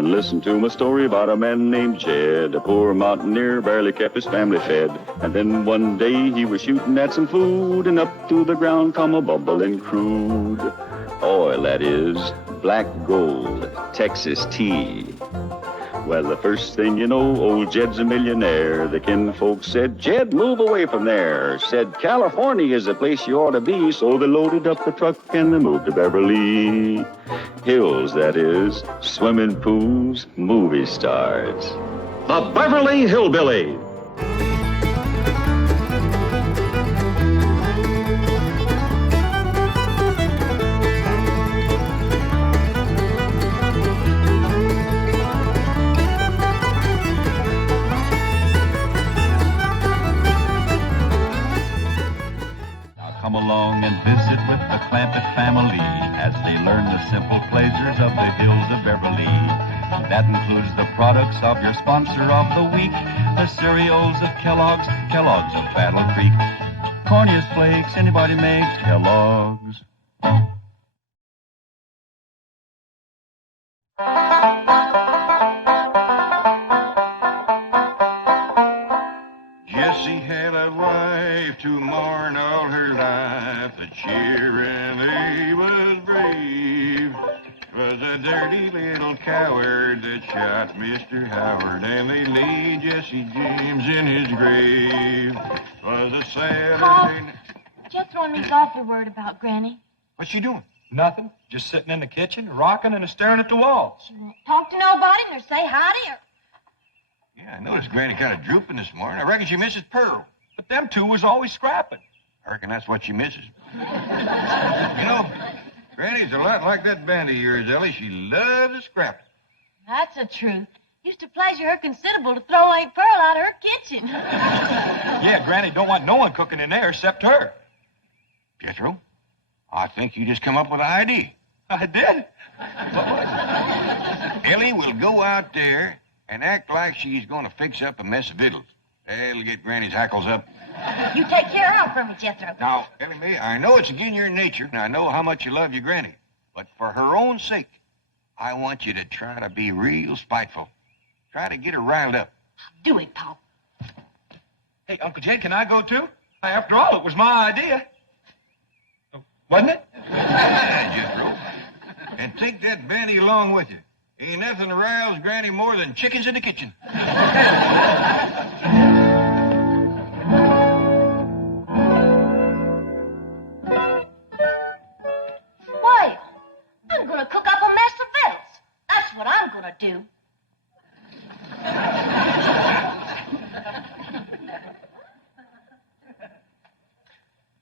and listen to my story about a man named Jed. A poor mountaineer barely kept his family fed. And then one day he was shooting at some food, and up through the ground come a bubbling crude oil, that is, black gold, Texas tea. Well, the first thing you know, old Jed's a millionaire. The kinfolk said, Jed, move away from there. Said, California is the place you ought to be. So they loaded up the truck and they moved to Beverly Hills, that is, swimming pools, movie stars. The Beverly Hillbillies. Come along and visit with the Clampetts family as they learn the simple pleasures of the hills of Beverly. That includes the products of your sponsor of the week, the cereals of Kellogg's, Kellogg's of Battle Creek. Corniest flakes anybody makes, Kellogg's. Jessie had a wife to mourn all her life. The cheering he was brave. 'Twas a dirty little coward that shot Mr. Howard, and they laid Jesse James in his grave. 'Twas a Saturday night. Jethro and me's awfully worried about Granny. What's she doing? Nothing. Just sitting in the kitchen, rocking and staring at the walls. She won't talk to nobody nor say hi to her. Yeah, I noticed Granny kind of drooping this morning. I reckon she misses Pearl. But them two was always scrapping. I reckon that's what she misses. You know, Granny's a lot like that band of yours, Ellie. She loves a scrap. That's the truth. Used to pleasure her considerable to throw Aunt Pearl out of her kitchen. Yeah, Granny don't want no one cooking in there except her. Jethro, I think you just come up with an idea. I did? Ellie will go out there and act like she's going to fix up a mess of victuals. That'll get Granny's hackles up. You take care of her for me, Jethro. Now, Ellie Mae, I know it's against your nature, and I know how much you love your Granny. But for her own sake, I want you to try to be real spiteful. Try to get her riled up. Do it, Paul. Hey, Uncle Jed, can I go too? After all, it was my idea. Wasn't it? Yeah, Jethro. And take that bandy along with you. Ain't nothing riles Granny more than chickens in the kitchen. Well, I'm gonna cook up a mess of victuals. That's what I'm gonna do.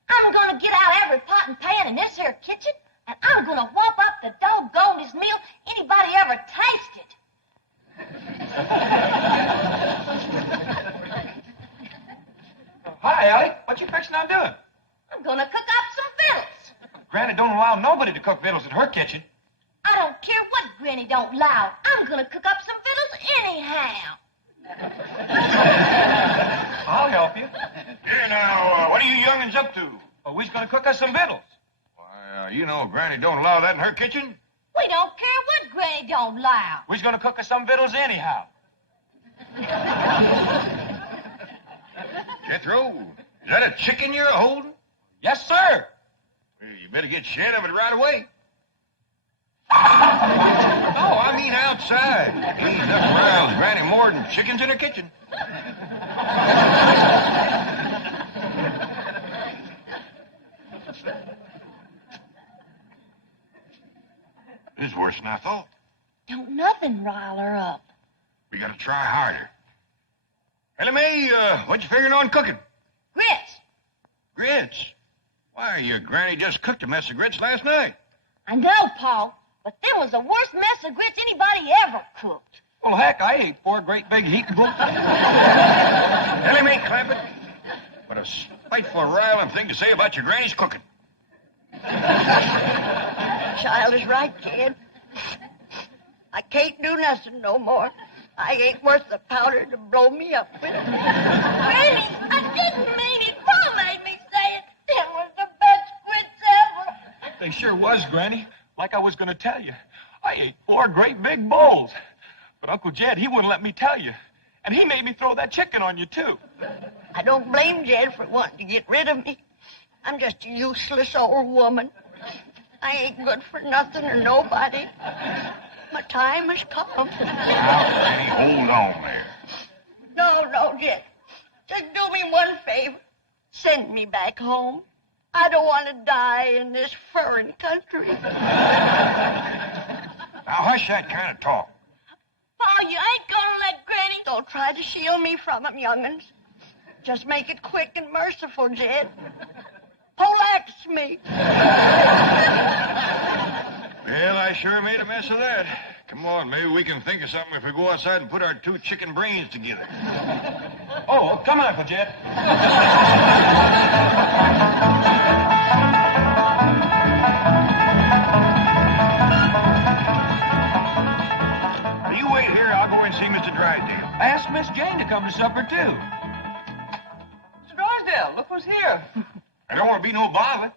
I'm gonna get out every pot and pan in this here kitchen, and I'm gonna whop up the doggonedest meal anybody ever tasted. Hi, Allie. What you fixing on doing? I'm gonna cook up some victuals. Granny don't allow nobody to cook victuals in her kitchen. I don't care what Granny don't allow. I'm gonna cook up some victuals anyhow. I'll help you. Here now, what are you young'uns up to? Oh, we's gonna cook us some victuals. Why, you know Granny don't allow that in her kitchen. We don't care what Granny don't allow. We's gonna cook us some victuals anyhow. Jethro, is that a chicken you're holding? Yes, sir. Well, you better get shed of it right away. No, I mean outside. Ain't nothing riles Granny more than chickens in her kitchen. This is worse than I thought. Don't nothing rile her up. We gotta try harder. Ellie Mae, what you figuring on cooking? Grits. Grits? Why, your Granny just cooked a mess of grits last night. I know, Paul, but them was the worst mess of grits anybody ever cooked. Well, heck, I ate 4 great big heapfuls. Ellie Mae Clampett, what a spiteful, riling thing to say about your Granny's cooking. Child is right, kid. I can't do nothing no more. I ain't worth the powder to blow me up with. Granny, I didn't mean it. Paul made me say it. Them was the best grits ever. They sure was, Granny. Like I was gonna tell you. I ate 4 great big bowls. But Uncle Jed, he wouldn't let me tell you. And he made me throw that chicken on you, too. I don't blame Jed for wanting to get rid of me. I'm just a useless old woman. I ain't good for nothing or nobody. My time has come. Now, Granny, hold on there. No, Jed. Just do me one favor. Send me back home. I don't want to die in this foreign country. Now, hush that kind of talk. Pa, you ain't gonna let Granny... Don't try to shield me from him, young'uns. Just make it quick and merciful, Jed. Poleaxe me. Well, I sure made a mess of that. Come on, maybe we can think of something if we go outside and put our two chicken brains together. Oh, come on, Uncle Jed. You wait here. I'll go and see Mr. Drysdale. I asked Miss Jane to come to supper, too. Mr. Drysdale, look who's here. I don't want to be no bother.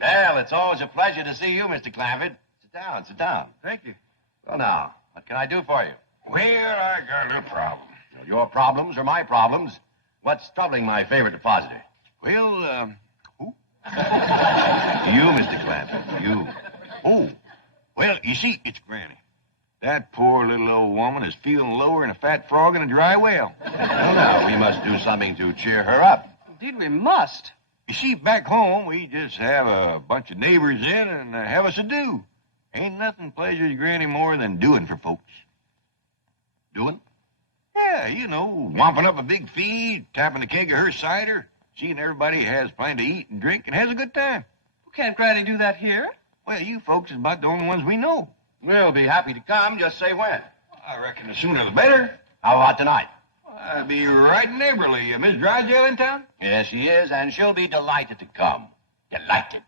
Well, it's always a pleasure to see you, Mr. Clampett. Sit down. Thank you. Well, now, what can I do for you? Well, I got a little problem. Well, your problems are my problems. What's troubling my favorite depositor? Well, who? You, Mr. Clampett, you. Oh, well, you see, it's Granny. That poor little old woman is feeling lower than a fat frog in a dry well. Well, now, we must do something to cheer her up. Indeed, we must. You see, back home, we just have a bunch of neighbors in and have us a do. Ain't nothing pleasures Granny more than doing for folks. Doing? Yeah, you know, womping up a big feed, tapping a keg of her cider, seeing everybody has plenty to eat and drink and has a good time. Can't Granny do that here? Well, you folks is about the only ones we know. We'll be happy to come. Just say when. I reckon the sooner the better. How about tonight? I'll be right in Beverly. Miss Drysdale in town? Yes, she is, and she'll be delighted to come. Delighted.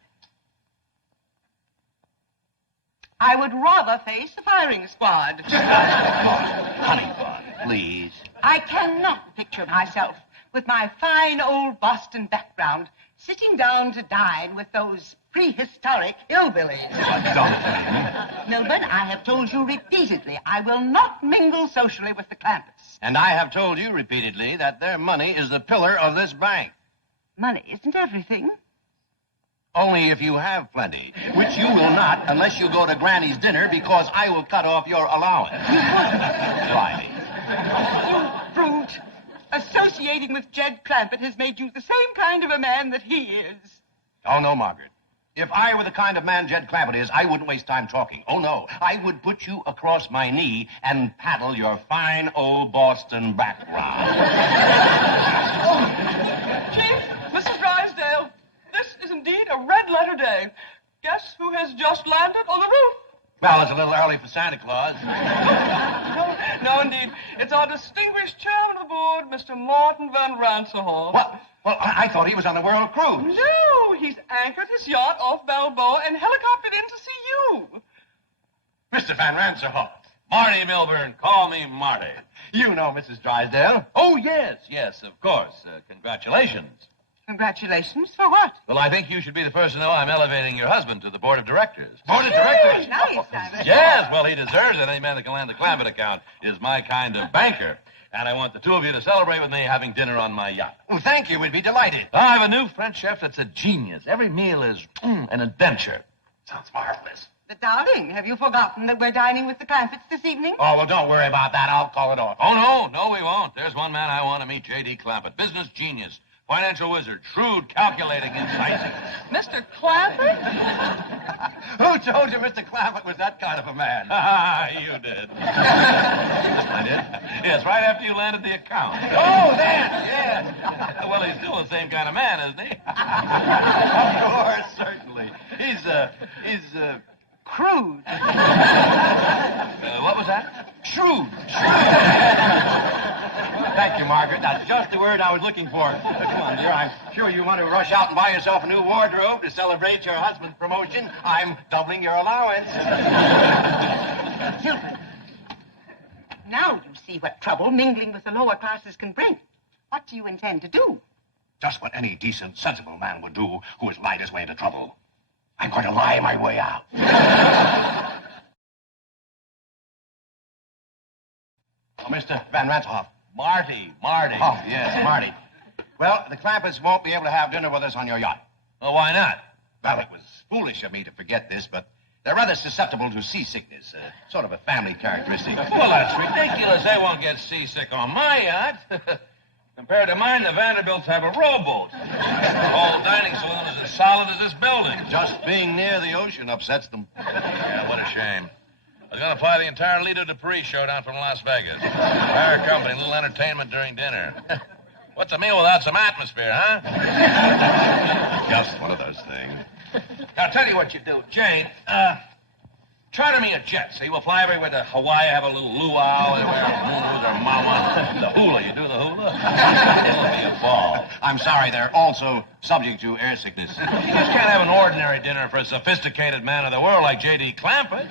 I would rather face the firing squad. Honey bun, please. I cannot picture myself with my fine old Boston background sitting down to dine with those prehistoric hillbillies. Milburn, I have told you repeatedly I will not mingle socially with the Clampetts. And I have told you repeatedly that their money is the pillar of this bank. Money isn't everything. Only if you have plenty, which you will not unless you go to Granny's dinner because I will cut off your allowance. Try me. You brute. Associating with Jed Clampett has made you the same kind of a man that he is. Oh, no, Margaret. If I were the kind of man Jed Clampett is, I wouldn't waste time talking. Oh, no. I would put you across my knee and paddle your fine old Boston background. Chief, Mrs. Drysdale, this is indeed a red-letter day. Guess who has just landed on the roof? Well, it's a little early for Santa Claus. No, indeed. It's our distinguished chairman of the board, Mr. Martin Van Ransehorst. What? Well, I thought he was on the World Cruise. No, he's anchored his yacht off Balboa and helicoptered in to see you. Mr. Van Ransehorst. Marty Milburn. Call me Marty. You know Mrs. Drysdale. Oh, yes, of course. Congratulations. Congratulations for what? Well, I think you should be the first to know I'm elevating your husband to the board of directors. Board of directors? Nice, Simon. Yes, well, he deserves it. Any man that can land a Clampett account is my kind of banker. And I want the two of you to celebrate with me having dinner on my yacht. Well, thank you. We'd be delighted. I have a new French chef that's a genius. Every meal is an adventure. Sounds marvelous. But, darling, have you forgotten that we're dining with the Clampetts this evening? Oh, well, don't worry about that. I'll call it off. Oh, no, we won't. There's one man I want to meet, J.D. Clampett. Business genius. Financial wizard, shrewd, calculating, incisive. Mr. Clampett? Who told you Mr. Clampett was that kind of a man? You did. I did? Yes, right after you landed the account. Oh, then, yes. Well, he's still the same kind of man, isn't he? Of course, certainly. He's Crude. What was that? Shrewd. Thank you, Margaret. That's just the word I was looking for. Come on, dear. I'm sure you want to rush out and buy yourself a new wardrobe to celebrate your husband's promotion. I'm doubling your allowance. Hilton, now you see what trouble mingling with the lower classes can bring. What do you intend to do? Just what any decent, sensible man would do who has lied his way into trouble. I'm going to lie my way out. Oh, Mr. Van Ranselhoff. Marty. Oh, yes, Marty. Well, the Clampetts won't be able to have dinner with us on your yacht. Well, why not? Well, it was foolish of me to forget this, but they're rather susceptible to seasickness. Sort of a family characteristic. Well, that's ridiculous. They won't get seasick on my yacht. Compared to mine, the Vanderbilts have a rowboat. The whole dining saloon is as solid as this building. Just being near the ocean upsets them. Yeah, what a shame. I was going to fly the entire Lido Dupree show down from Las Vegas. Entire company, a little entertainment during dinner. What's a meal without some atmosphere, huh? Just one of those things. I'll tell you what you do. Jane, charter me a jet, see? We'll fly everywhere to Hawaii, have a little luau, moon or mama. The hula, you do the hula? It'll be a ball. I'm sorry, they're also subject to air sickness. You just can't have an ordinary dinner for a sophisticated man of the world like J.D. Clampett.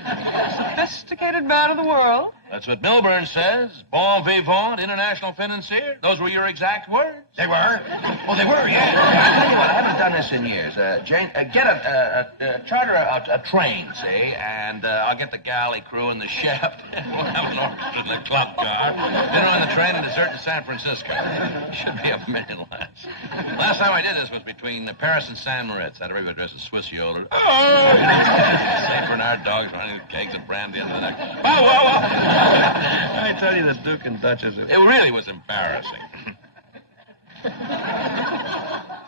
Sophisticated man of the world. That's what Milburn says. Bon vivant, international financier. Those were your exact words. They were? Oh, they were, yeah. I'll tell you what, I haven't done this in years. Jane, charter a train, see, and I'll get the galley crew and the chef. We'll have an orchestra in the club car. Dinner on the train and dessert to San Francisco. Should be $1 million less. Last time I did this was between Paris and San Moritz. Had everybody dressed as Swiss yodel. St. Bernard dogs running with kegs of brandy under the neck. Whoa, whoa, whoa. I tell you, the Duke and Duchess, it really was embarrassing.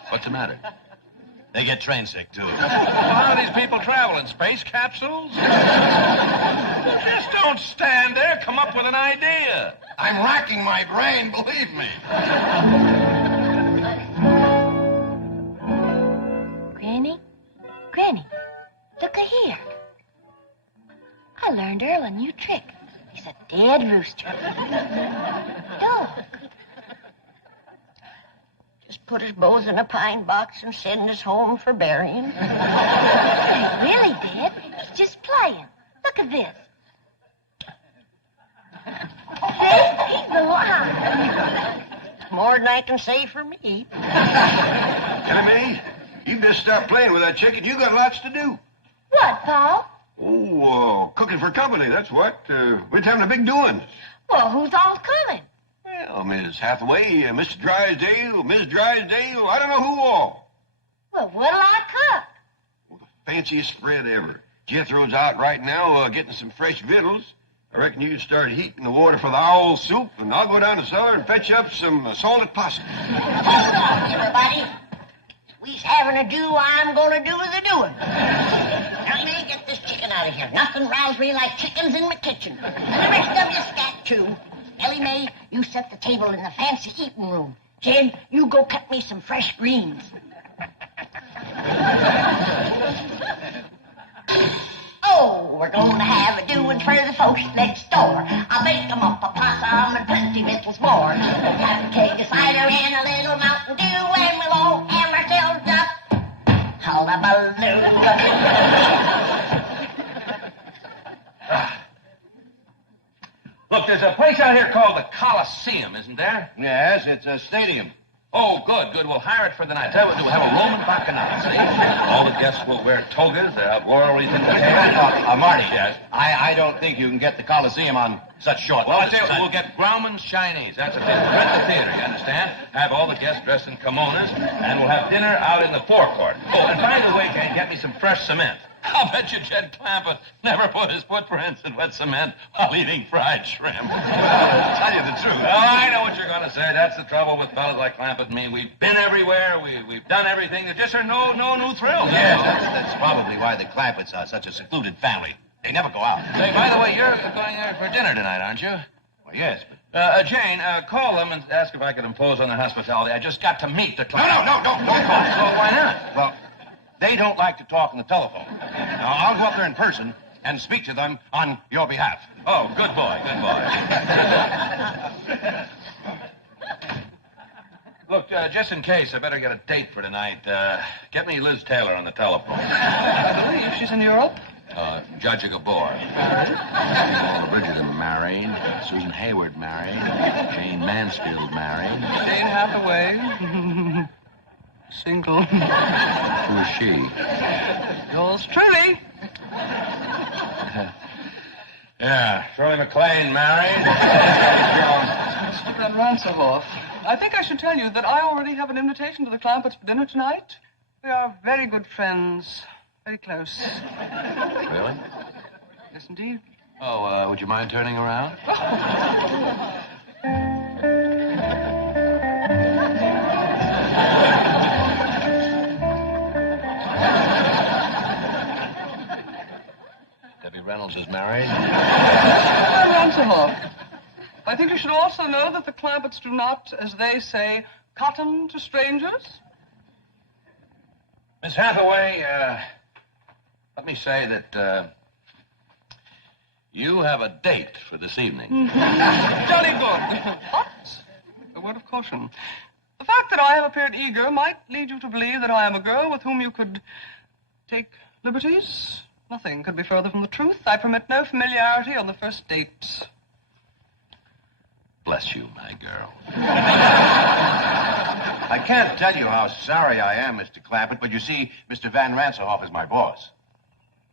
What's the matter? They get train sick, too. Well, how do these people travel? In space capsules? Just don't stand there. Come up with an idea. I'm racking my brain, believe me. Granny, look here. I learned Earl a new trick. He's a dead rooster. Dog. Just put his bows in a pine box and send us home for burying. He really did. He's just playing. Look at this. See? He's alive. More than I can say for me. Enemy, you best stop playing with that chicken. You got lots to do. What, Paul? Oh, cooking for company, that's what. We're having a big doing. Well, who's all coming? Well, Miss Hathaway, Mr. Drysdale, Miss Drysdale, I don't know who all. Well, what'll I cook? Well, the fanciest spread ever. Jethro's out right now getting some fresh victuals. I reckon you can start heating the water for the owl soup, and I'll go down to the cellar and fetch up some salted possum. Hold on, everybody. We's having a do, I'm gonna do the doing. Now, may get this chicken out of here. Nothing rouse me like chickens in my kitchen. And the rest of you scat, too. Ellie Mae, you set the table in the fancy eating room. Jed, you go cut me some fresh greens. Oh, we're going to have a doing for the folks next door. I'll make 'em up a possum and plenty victuals more. We'll have a keg of cider and a little Mountain Dew, and we'll all have ourselves a hullabaloo. Look, there's a place out here called the Coliseum, isn't there? Yes, it's a stadium. Oh, good. We'll hire it for the night. Tell you what, we'll have a Roman bacchanal, see? All the guests will wear togas. They'll have laurel wreaths in the hair. Marty. Yes? I don't think you can get the Coliseum on such short Well, I notice. tell you what, we'll get Grauman's Chinese. That's the thing. Rent the theater, you understand? Have all the guests dressed in kimonos, and we'll have dinner out in the forecourt. Oh, and by the way, Jane, get me some fresh cement. I'll bet you Jed Clampett never put his footprints in wet cement while eating fried shrimp. Tell you the truth. Oh, I know what you're going to say. That's the trouble with fellas like Clampett and me. We've been everywhere. We've done everything. There just are no new thrills. Yes, that's probably why the Clampetts are such a secluded family. They never go out. Say, by the way, you're going there for dinner tonight, aren't you? Well, yes, but... Jane, call them and ask if I could impose on their hospitality. I just got to meet the client. No, don't call. So why not? Well, they don't like to talk on the telephone. Now, I'll go up there in person and speak to them on your behalf. Oh, good boy. Look, just in case, I better get a date for tonight. Get me Liz Taylor on the telephone. I believe she's in Europe. Judge Gabor. Bridget married. Susan Hayward married. Jane Mansfield married. Jane Hathaway. Single. Who is she? Yours truly. Yeah, Shirley MacLaine married. Mr. Van Ranselhoff, I think I should tell you that I already have an invitation to the Clampetts for dinner tonight. We are very good friends. Very close. Really? Yes, indeed. Oh, would you mind turning around? Debbie Reynolds is married. Van Ranselhoff, I think you should also know that the Clampetts do not, as they say, cotton to strangers. Miss Hathaway, let me say that you have a date for this evening. Jolly good. But, a word of caution. The fact that I have appeared eager might lead you to believe that I am a girl with whom you could take liberties. Nothing could be further from the truth. I permit no familiarity on the first date. Bless you, my girl. I can't tell you how sorry I am, Mr. Clampett, but you see, Mr. Van Ranselhoff is my boss.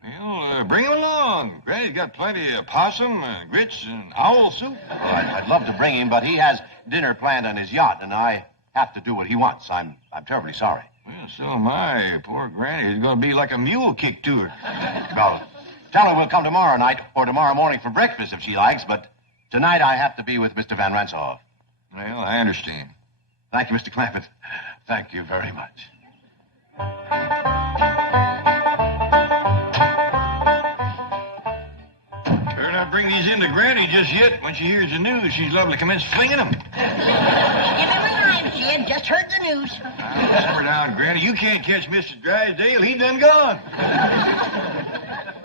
Well, bring him along. Granny's got plenty of possum, grits, and owl soup. Well, I'd love to bring him, but he has dinner planned on his yacht, and I have to do what he wants. I'm terribly sorry. Well, so am I. Poor Granny is going to be like a mule kick to her. Well, tell her we'll come tomorrow night or tomorrow morning for breakfast if she likes, but tonight I have to be with Mr. Van Ranselhoff. Well, I understand. Thank you, Mr. Clampett. Thank you very much. Better not bring these in to Granny just yet. When she hears the news, she's liable to commence flinging them. Give him a line, kid. Just heard the news. Simmer down, Granny. You can't catch Mr. Drysdale. He done gone.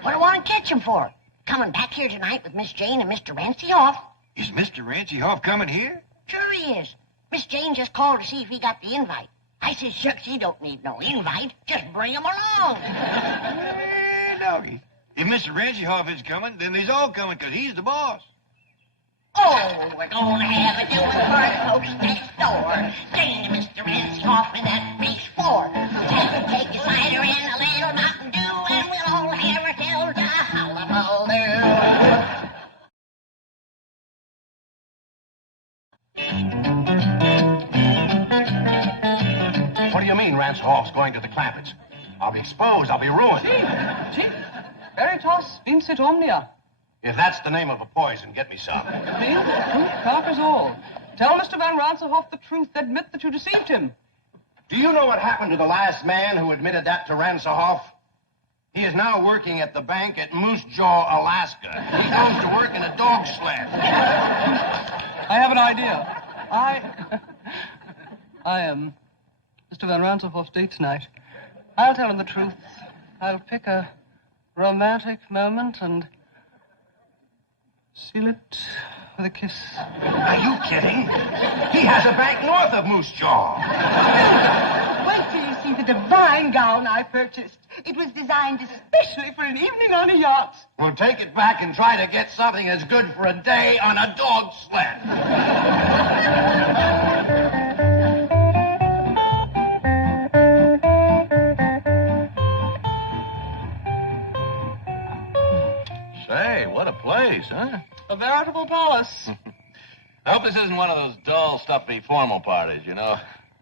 What do I want to catch him for? Coming back here tonight with Miss Jane and Mr. Ranselhoff. Is Mr. Ranselhoff coming here? Sure he is. Miss Jane just called to see if he got the invite. I said, shucks, he don't need no invite. Just bring him along. Hey, doggy. If Mr. Ranselhoff is coming, then they's all coming, because he's the boss. Oh, we're gonna have a doing for the folks next door. Jane and Mr. Ranselhoff in that base floor. Take a cider and a little Mountain Dew, and we'll all have ourselves a hullabaloo. What do you mean Ranselhoff's going to the Clampetts? I'll be exposed. I'll be ruined. Chief, veritas vincit omnia. If that's the name of a poison, get me some. See? Truth conquers all. Tell Mr. Van Ranselhoff the truth. Admit that you deceived him. Do you know what happened to the last man who admitted that to Ranselhoff? He is now working at the bank at Moose Jaw, Alaska. He goes to work in a dog sled. I have an idea. I am Mr. Van Ranselhoff's date tonight. I'll tell him the truth. I'll pick a romantic moment and seal it with a kiss. Are you kidding? He has a bank north of Moose Jaw. Wait till you see the divine gown I purchased. It was designed especially for an evening on a yacht. We'll take it back and try to get something as good for a day on a dog sled. Say, what a place, huh? A veritable palace. I hope this isn't one of those dull, stuffy, formal parties, you know.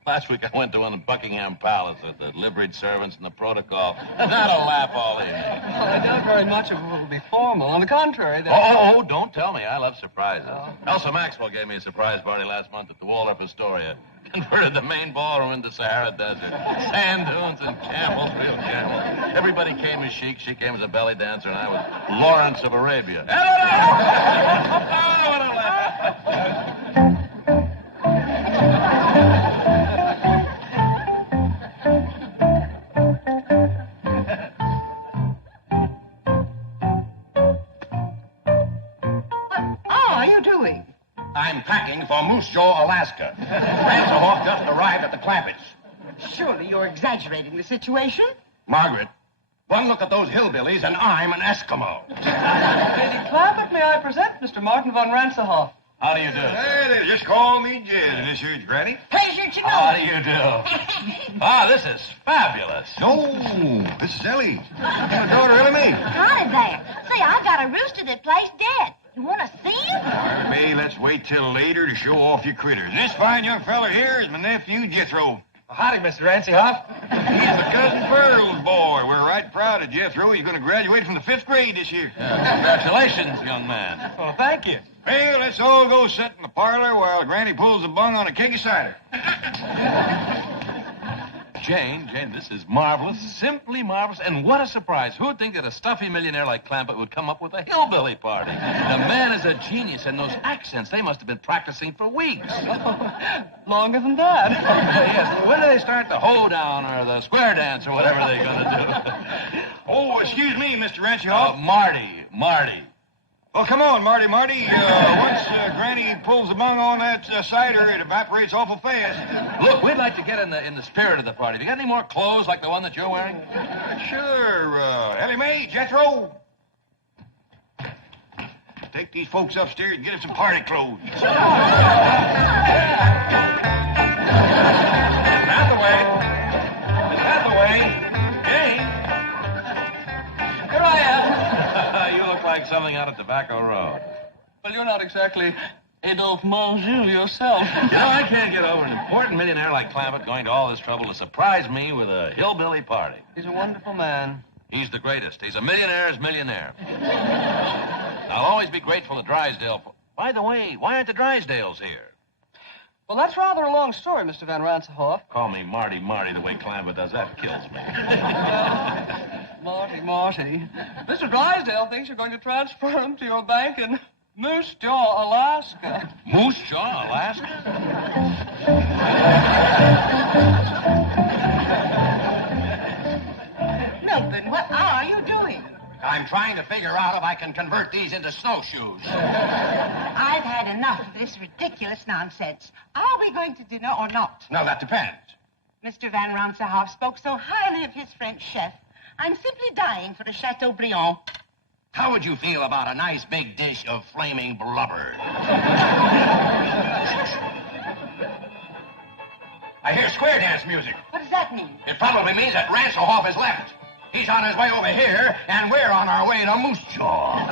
Last week I went to one in Buckingham Palace with the liveried servants and the protocol. Not a laugh all evening. Well, I doubt very much if it will be formal. On the contrary, Oh, don't tell me. I love surprises. Elsa Maxwell gave me a surprise party last month at the Waldorf Astoria. Converted the main ballroom into Sahara Desert. Sand dunes and camels, real camels. Everybody came as chic. She came as a belly dancer, and I was Lawrence of Arabia. I'm packing for Moose Jaw, Alaska. Ranselhoff just arrived at the Clampetts. Surely you're exaggerating the situation. Margaret, one look at those hillbillies and I'm an Eskimo. Lady Clampett, may I present Mr. Martin von Ranselhoff? How do you do? Hey, they just call me Jed, and this here's Granny. Pleasure to know. How do you do? Ah, this is fabulous. No, this is Ellie. Your daughter, Ellie Mae. Howdy there. Say, I got a rooster that plays dead. You want to see him? May, let's wait till later to show off your critters. This fine young feller here is my nephew, Jethro. Howdy, Mr. Rancyhoff. He's my cousin Pearl's boy. We're right proud of Jethro. He's going to graduate from the 5th grade this year. Congratulations, young man. Well, thank you. Well, let's all go sit in the parlor while Granny pulls the bung on a keg of cider. Jane, this is marvelous, simply marvelous, and what a surprise. Who'd think that a stuffy millionaire like Clampett would come up with a hillbilly party? The man is a genius, and those accents, they must have been practicing for weeks. Longer than that. Yes, when do they start the hoedown or the square dance or whatever they're going to do? Oh, excuse me, Mr. Rancyhoff. Marty. Well, come on, Marty. Once Granny pulls the bung on that cider, it evaporates awful fast. Look, we'd like to get in the spirit of the party. Have you got any more clothes like the one that you're wearing? Sure. Ellie Mae, Jethro. Take these folks upstairs and get them some party clothes. Hathaway. Jane. Here I am. You look like something out of Tobacco Road. Well, you're not exactly Adolphe Menjou yourself. You know, I can't get over an important millionaire like Clampett going to all this trouble to surprise me with a hillbilly party. He's a wonderful man. He's the greatest. He's a millionaire's millionaire. I'll always be grateful to Drysdale. By the way, why aren't the Drysdales here? Well, that's rather a long story, Mr. Van Ransenhoff. Call me Marty the way Clampett does. That kills me. Marty. Mr. Drysdale thinks you're going to transfer him to your bank in Moose Jaw, Alaska. Moose Jaw, Alaska? Milton, what are you doing? I'm trying to figure out if I can convert these into snowshoes. I've had enough of this ridiculous nonsense. Are we going to dinner or not? No, that depends. Mr. Van Ransenhoff spoke so highly of his French chef. I'm simply dying for a Chateaubriand. How would you feel about a nice big dish of flaming blubber? I hear square dance music. What does that mean? It probably means that Ranselhoff has left. He's on his way over here, and we're on our way to Moose Jaw.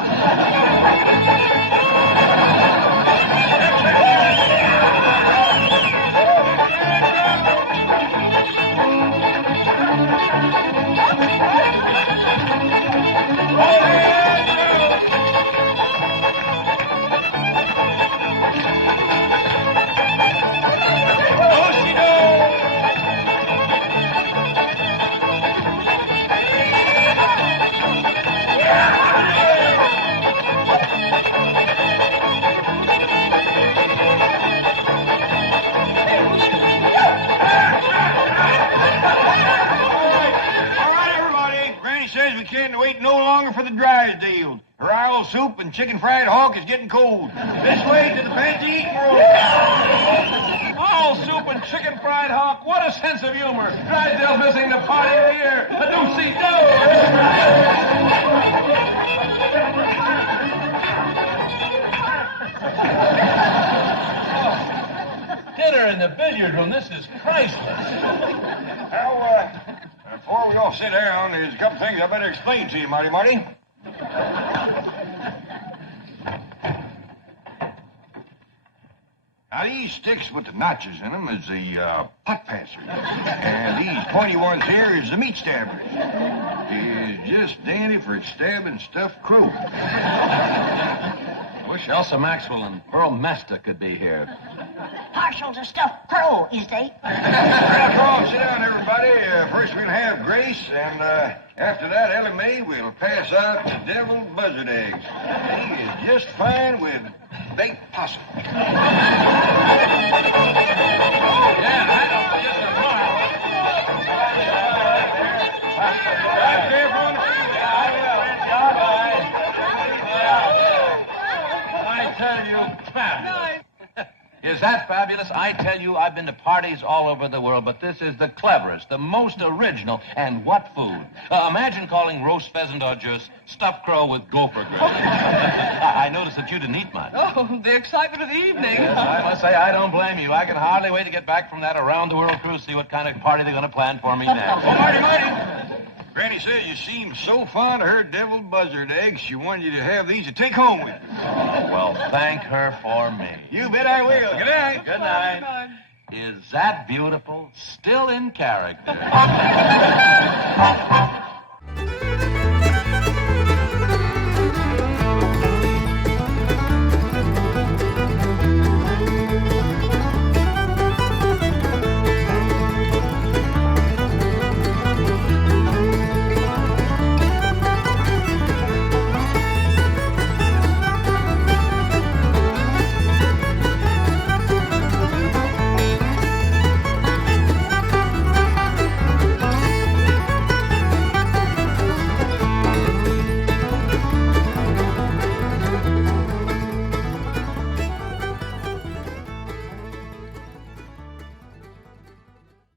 Wait no longer for the Drysdale. Rile soup and chicken fried hog is getting cold. This way to the fancy eating room. All soup and chicken fried hawk. What a sense of humor. Drysdale missing the party of the year. A do-see-do. Dinner in the billiard room. This is priceless. Now, before we all sit down, there's a couple things I better explain to you, Marty. Now, these sticks with the notches in them is the putt passers. And these pointy ones here is the meat stabbers. Is just dandy for stabbing stuffed crow. Wish Elsa Maxwell and Pearl Mesta could be here. Partial to stuffed crow, is they? Well, come on, sit down, everybody. First we'll have Grace, and after that, Ellie Mae will pass out the deviled buzzard eggs. He is just fine with baked possum. I tell you, fabulous. His Is that fabulous? I tell you, I've been to parties all over the world, but this is the cleverest, the most original, and what food? Imagine calling roast pheasant au jus stuffed crow with gopher gravy. I noticed that you didn't eat much. Oh, the excitement of the evening. Yes, I must say, I don't blame you. I can hardly wait to get back from that around-the-world cruise, see what kind of party they're going to plan for me next. Oh, Marty. Granny said you seemed so fond of her deviled buzzard eggs, she wanted you to have these to take home with you. Well, thank her for me. You bet I will. Good night. Good night. Is that beautiful? Still in character.